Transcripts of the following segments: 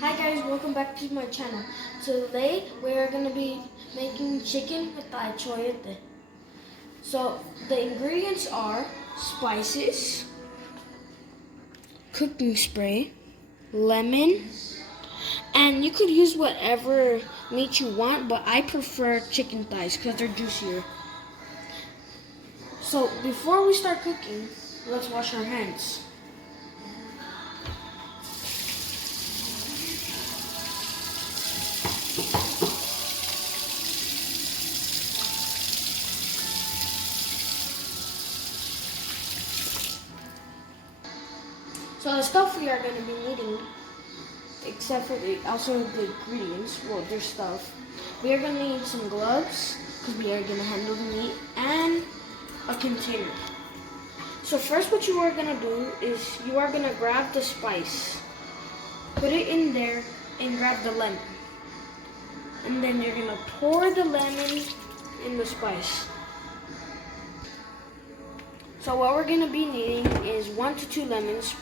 Hi guys, welcome back to my channel. Today we are going to be making chicken with the Achiote. So the ingredients are spices, cooking spray, lemon, and you could use whatever meat you want, but I prefer chicken thighs because they're juicier. So before we start cooking, let's wash our hands. So the stuff we are going to be needing, except for also the ingredients, well, their stuff. We are going to need some gloves, because we are going to handle the meat, and a container. So first what you are going to do is you are going to grab the spice, put it in there, and grab the lemon. And then you're going to pour the lemon in the spice. So what we're going to be needing is 1 to 2 lemons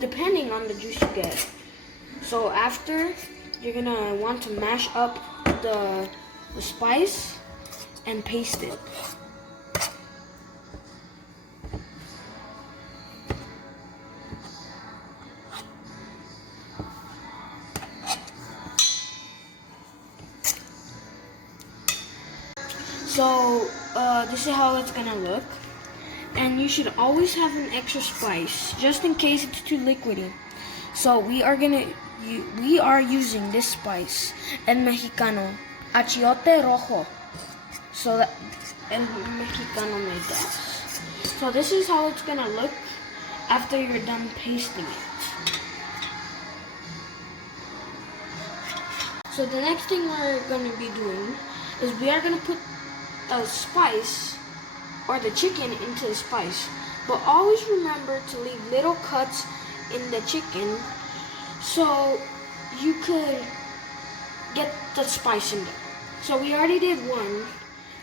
depending on the juice you get. So after, you're going to want to mash up the spice and paste it. So this is how it's going to look. And you should always have an extra spice, just in case it's too liquidy. So we are using this spice, El Mexicano, Achiote Rojo. So that El Mexicano made that. So this is how it's gonna look after you're done pasting it. So the next thing we're gonna be doing is we are gonna put the spice or the chicken into the spice, but always remember to leave little cuts in the chicken so you could get the spice in there. So we already did one.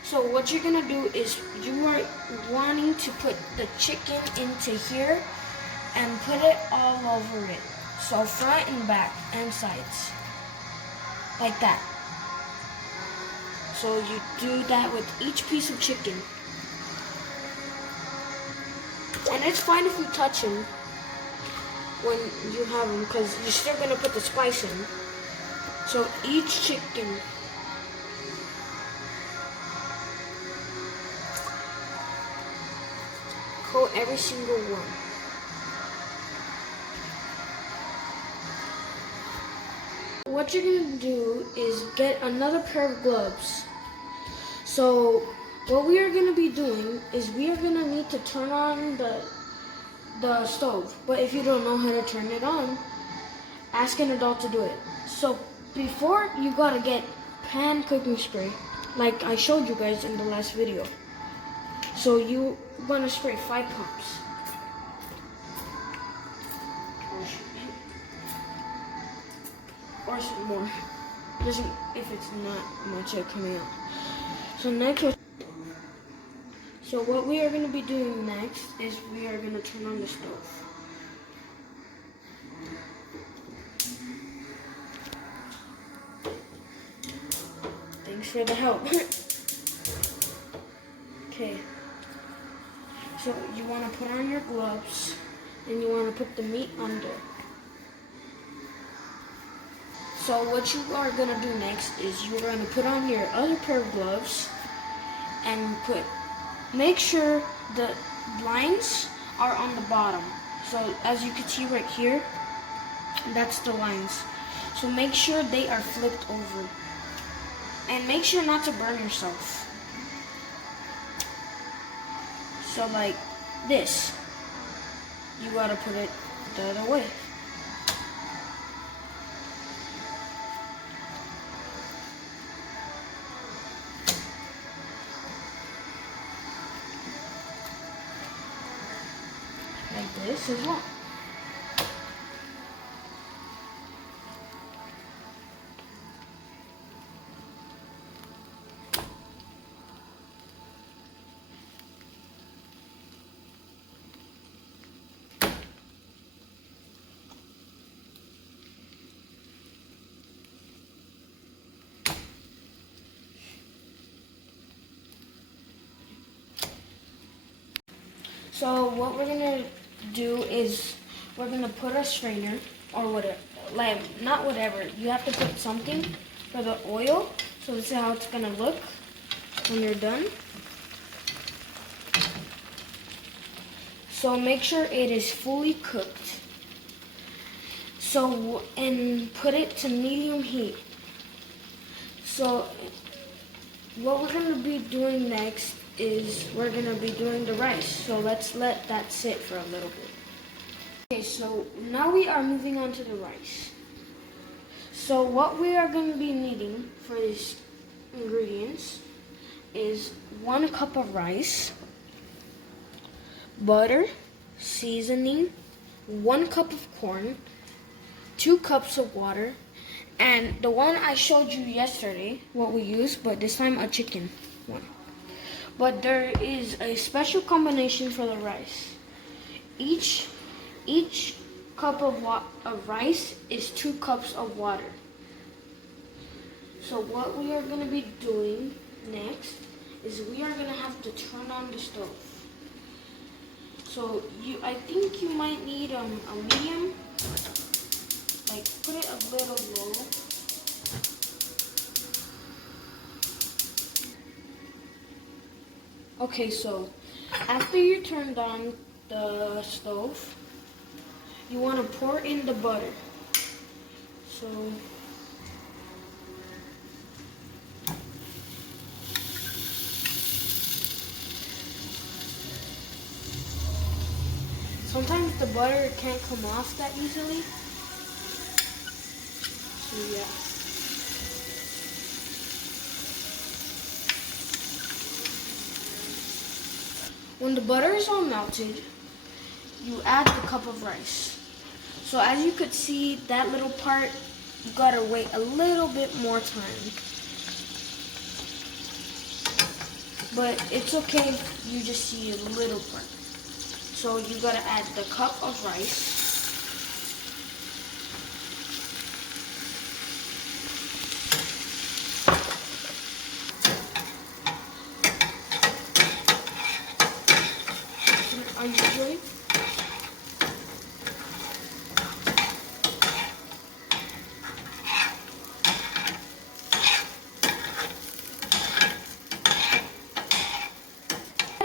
So what you're gonna do is you are wanting to put the chicken into here and put it all over it. So front and back and sides, like that. So you do that with each piece of chicken. And it's fine if you touch them when you have them, because you're still going to put the spice in. So each chicken, coat every single one. What you're going to do is get another pair of gloves. So what we are going to be doing is we are going to need to turn on the stove. But if you don't know how to turn it on, ask an adult to do it. So before, you got to get pan cooking spray, like I showed you guys in the last video. So you want to spray 5 pumps. Or some more. Doesn't, if it's not much coming out. So next, so what we are going to be doing next is we are going to turn on the stove. Thanks for the help. Okay. So you want to put on your gloves and you want to put the meat under. So what you are going to do next is you're going to put on your other pair of gloves and make sure the lines are on the bottom. So as you can see right here, that's the lines. So make sure they are flipped over. And make sure not to burn yourself. So like this, you gotta put it the other way. Like this as well. So what we're gonna do is we're gonna put a strainer or whatever, like not whatever. You have to put something for the oil. So this is how it's gonna look when you're done. So make sure it is fully cooked. So, and put it to medium heat. So what we're gonna be doing next is we're gonna be doing the rice. So let's let that sit for a little bit. Okay, so now we are moving on to the rice. So what we are gonna be needing for these ingredients is 1 cup of rice, butter, seasoning, 1 cup of corn, 2 cups of water, and the one I showed you yesterday, what we used, but this time a chicken one. But there is a special combination for the rice. Each cup of rice is 2 cups of water. So what we are going to be doing next is we are going to have to turn on the stove. So I think you might need a medium, like put it a little low. Okay, so after you turned on the stove, you want to pour in the butter. So sometimes the butter can't come off that easily. So yeah. When the butter is all melted, you add the cup of rice. So as you could see, that little part, you gotta wait a little bit more time. But it's okay if you just see a little part. So you gotta add the cup of rice. Are you ready?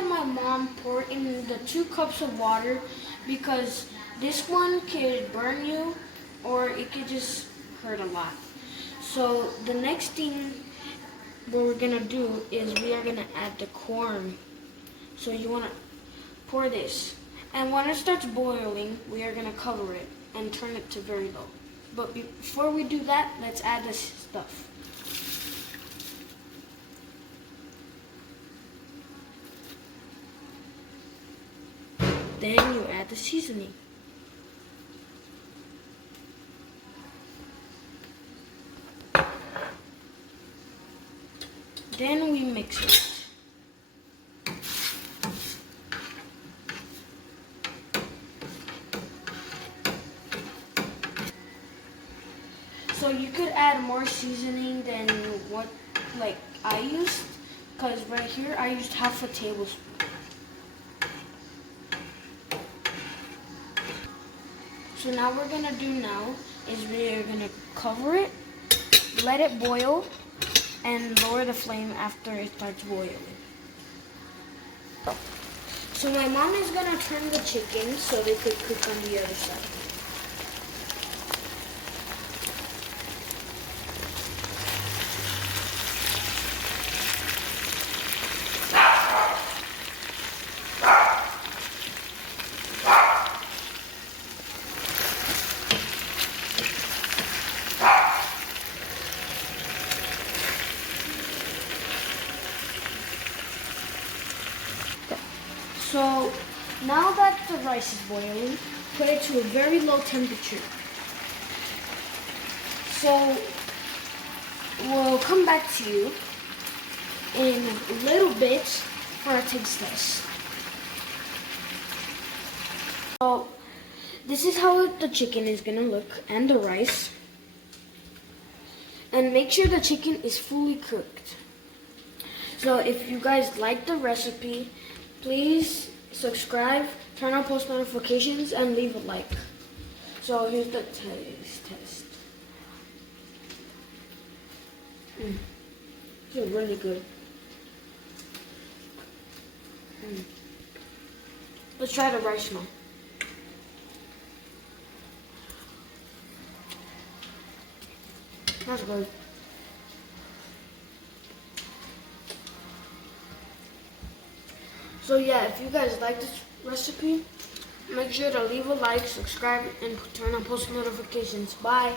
My mom poured in the 2 cups of water because this one could burn you or it could just hurt a lot. So the next thing what we're gonna do is we are gonna add the corn. So you wanna pour this, and when it starts boiling, we are gonna cover it and turn it to very low. But before we do that, let's add this stuff. Then you add the seasoning. Then we mix it. So you could add more seasoning than what like I used, because right here I used half a tablespoon. So now what we're gonna do now is we're gonna cover it, let it boil, and lower the flame after it starts boiling. So my mom is gonna turn the chicken so they could cook on the other side. So now that the rice is boiling, put it to a very low temperature. So we'll come back to you in a little bit for a taste test. So this is how the chicken is gonna look and the rice. And make sure the chicken is fully cooked. So if you guys like the recipe, please subscribe, turn on post notifications, and leave a like. So here's the test. These are really good. Let's try the rice now. That's good. So yeah, if you guys like this recipe, make sure to leave a like, subscribe, and turn on post notifications. Bye.